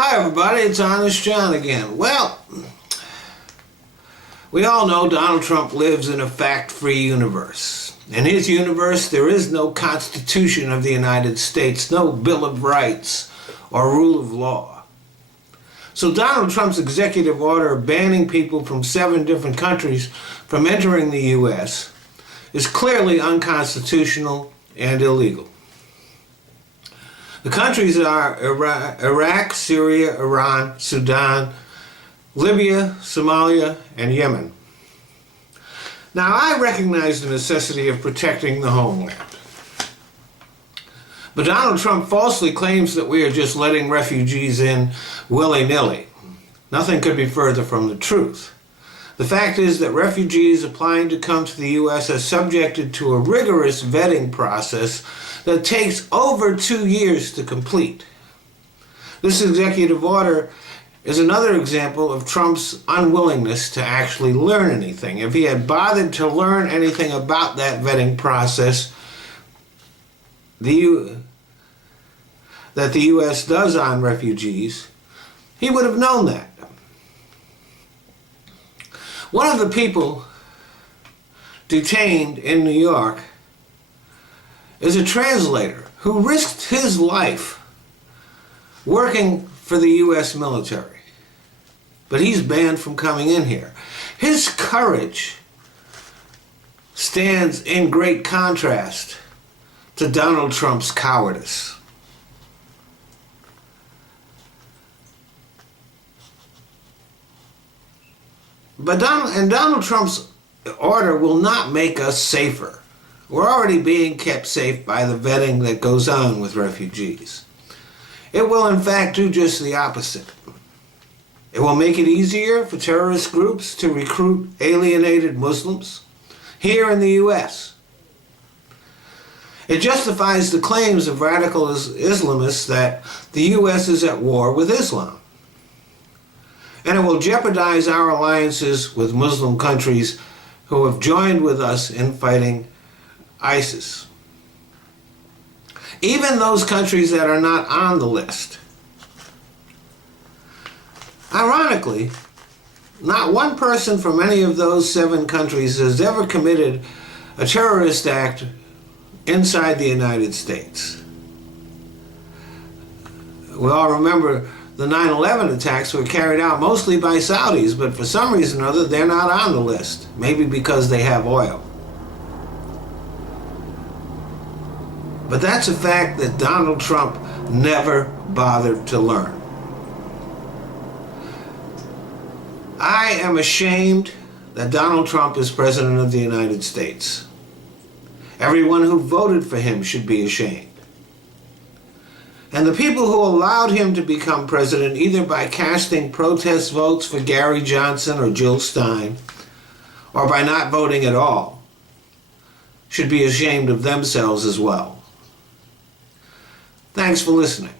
Hi everybody, it's Honest John again. Well, we all know Donald Trump lives in a fact-free universe. In his universe, there is no Constitution of the United States, no Bill of Rights, or rule of law. So Donald Trump's executive order banning people from 7 different countries from entering the U.S. is clearly unconstitutional and illegal. The countries are Iraq, Syria, Iran, Sudan, Libya, Somalia, and Yemen. Now, I recognize the necessity of protecting the homeland. But Donald Trump falsely claims that we are just letting refugees in willy-nilly. Nothing could be further from the truth. The fact is that refugees applying to come to the U.S. are subjected to a rigorous vetting process that takes over 2 years to complete. This executive order is another example of Trump's unwillingness to actually learn anything. If he had bothered to learn anything about that vetting process that the U.S. does on refugees, he would have known that. One of the people detained in New York is a translator who risked his life working for the U.S. military. But he's banned from coming in here. His courage stands in great contrast to Donald Trump's cowardice. But Donald Trump's order will not make us safer. We're already being kept safe by the vetting that goes on with refugees. It will in fact do just the opposite. It will make it easier for terrorist groups to recruit alienated Muslims here in the U.S. It justifies the claims of radical Islamists that the U.S. is at war with Islam. And it will jeopardize our alliances with Muslim countries who have joined with us in fighting ISIS. Even those countries that are not on the list. Ironically, not one person from any of those 7 countries has ever committed a terrorist act inside the United States. We all remember the 9/11 attacks were carried out mostly by Saudis, but for some reason or other, they're not on the list. Maybe because they have oil. But that's a fact that Donald Trump never bothered to learn. I am ashamed that Donald Trump is President of the United States. Everyone who voted for him should be ashamed. And the people who allowed him to become president, either by casting protest votes for Gary Johnson or Jill Stein, or by not voting at all, should be ashamed of themselves as well. Thanks for listening.